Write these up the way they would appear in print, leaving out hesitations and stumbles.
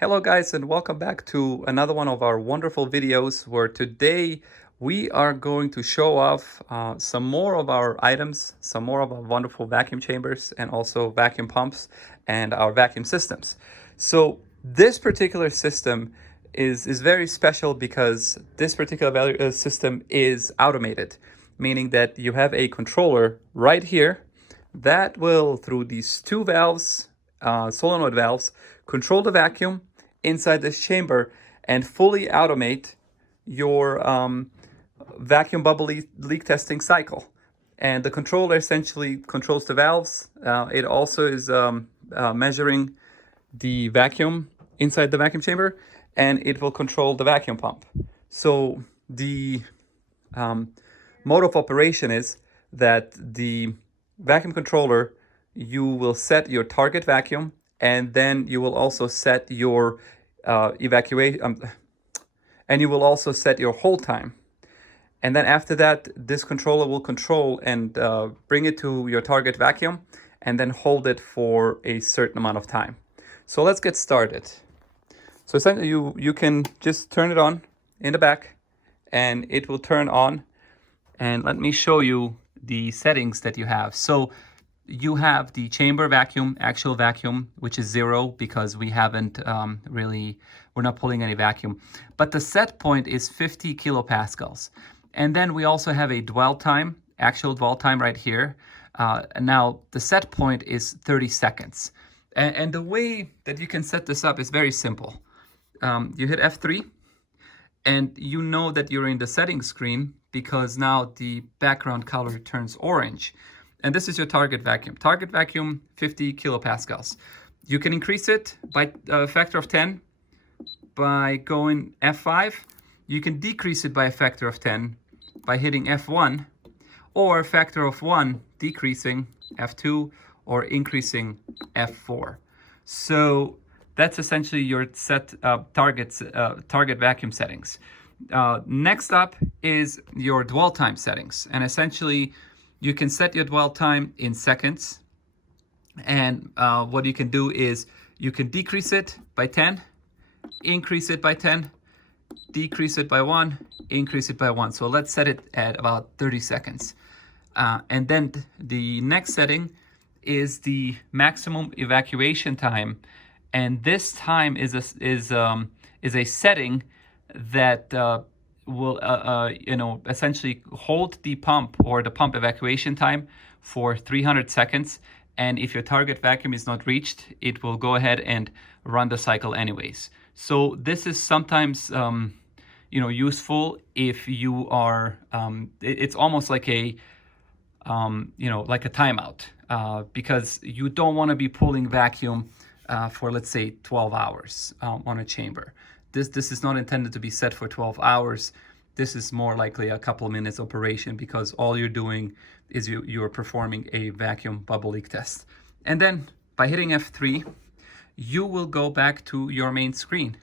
Hello guys, and welcome back to another one of our wonderful videos where today we are going to show off some more of our items, some more of our wonderful vacuum chambers and also vacuum pumps and our vacuum systems. So this particular system is very special because this particular system is automated, meaning that you have a controller right here that will, through these two valves, solenoid valves, control the vacuum inside this chamber and fully automate your vacuum bubble leak testing cycle. And the controller essentially controls the valves. It also is measuring the vacuum inside the vacuum chamber, and it will control the vacuum pump. So the mode of operation is that the vacuum controller, you will set your target vacuum, and then you will also set your evacuation, and you will also set your hold time. And then after that, this controller will control and bring it to your target vacuum and then hold it for a certain amount of time. So let's get started. So essentially you can just turn it on in the back and it will turn on. And let me show you the settings that you have. So you have the chamber vacuum, actual vacuum, which is 0 because we haven't we're not pulling any vacuum. But the set point is 50 kilopascals. And then we also have a dwell time, actual dwell time right here. Now the set point is 30 seconds. And the way that you can set this up is very simple. You hit F3 and you know that you're in the settings screen because now the background color turns orange. And this is your target vacuum. Target vacuum, 50 kilopascals. You can increase it by a factor of 10 by going F5. You can decrease it by a factor of 10 by hitting F1, or a factor of 1 decreasing F2 or increasing F4. So that's essentially your set target vacuum settings. Next up is your dwell time settings, and essentially you can set your dwell time in seconds, and what you can do is you can decrease it by 10, increase it by 10, decrease it by 1, increase it by 1. So let's set it at about 30 seconds. And then the next setting is the maximum evacuation time, and this time is a setting that will essentially hold the pump or the pump evacuation time for 300 seconds. And if your target vacuum is not reached, it will go ahead and run the cycle anyways. So this is sometimes useful if you are it's almost like a like a timeout, because you don't want to be pulling vacuum for, let's say, 12 hours on a chamber. This is not intended to be set for 12 hours. This is more likely a couple of minutes operation because all you're doing is you're performing a vacuum bubble leak test. And then by hitting F3, you will go back to your main screen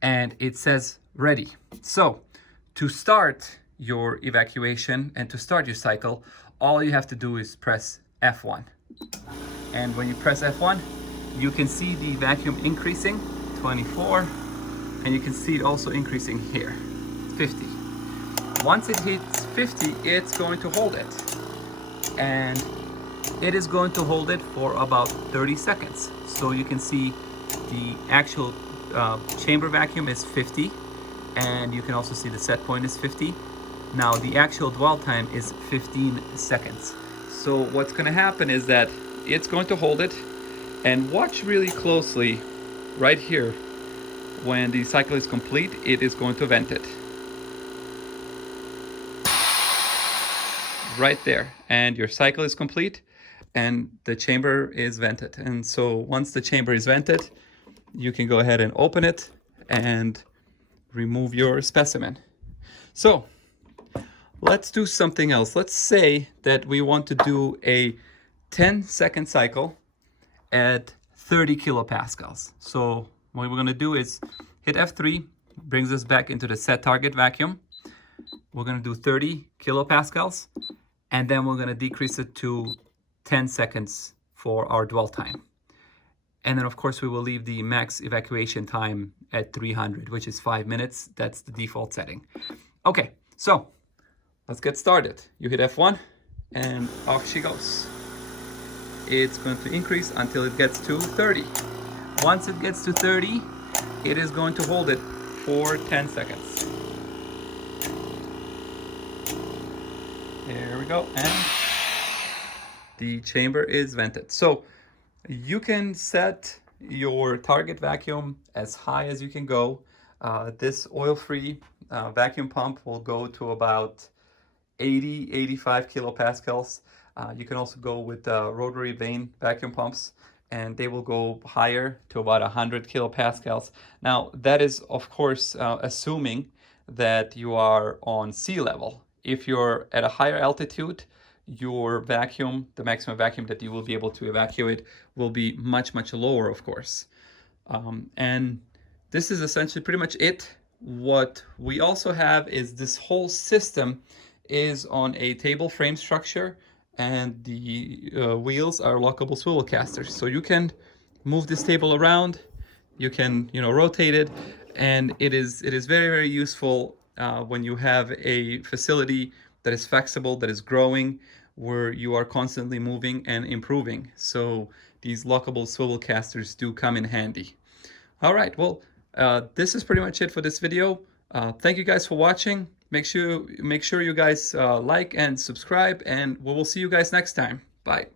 and it says ready. So to start your evacuation and to start your cycle, all you have to do is press F1. And when you press F1, you can see the vacuum increasing, 24, and you can see it also increasing here, 50. Once it hits 50, it's going to hold it. And it is going to hold it for about 30 seconds. So you can see the actual chamber vacuum is 50, and you can also see the set point is 50. Now the actual dwell time is 15 seconds. So what's going to happen is that it's going to hold it, and watch really closely right here. When the cycle is complete, it is going to vent it. Right there. And your cycle is complete and the chamber is vented. And so once the chamber is vented, you can go ahead and open it and remove your specimen. So let's do something else. Let's say that we want to do a 10-second cycle at 30 kilopascals. So what we're going to do is hit F3, brings us back into the set target vacuum. We're going to do 30 kilopascals, and then we're going to decrease it to 10 seconds for our dwell time. And then of course we will leave the max evacuation time at 300, which is 5 minutes. That's the default setting. Okay, so let's get started. You hit F1 and off she goes. It's going to increase until it gets to 30. Once it gets to 30, it is going to hold it for 10 seconds. There we go, and the chamber is vented. So you can set your target vacuum as high as you can go. This oil-free vacuum pump will go to about 85 kilopascals. You can also go with rotary vane vacuum pumps, and they will go higher to about 100 kilopascals. Now, that is, of course, assuming that you are on sea level. If you're at a higher altitude, your vacuum, the maximum vacuum that you will be able to evacuate, will be much, much lower, of course. And this is essentially pretty much it. What we also have is this whole system is on a table frame structure, and the wheels are lockable swivel casters. So you can move this table around, you can rotate it, and it is very, very useful when you have a facility that is flexible, that is growing, where you are constantly moving and improving. So these lockable swivel casters do come in handy. All right, well, this is pretty much it for this video. Thank you guys for watching. Make sure you guys like and subscribe, and we will see you guys next time. Bye.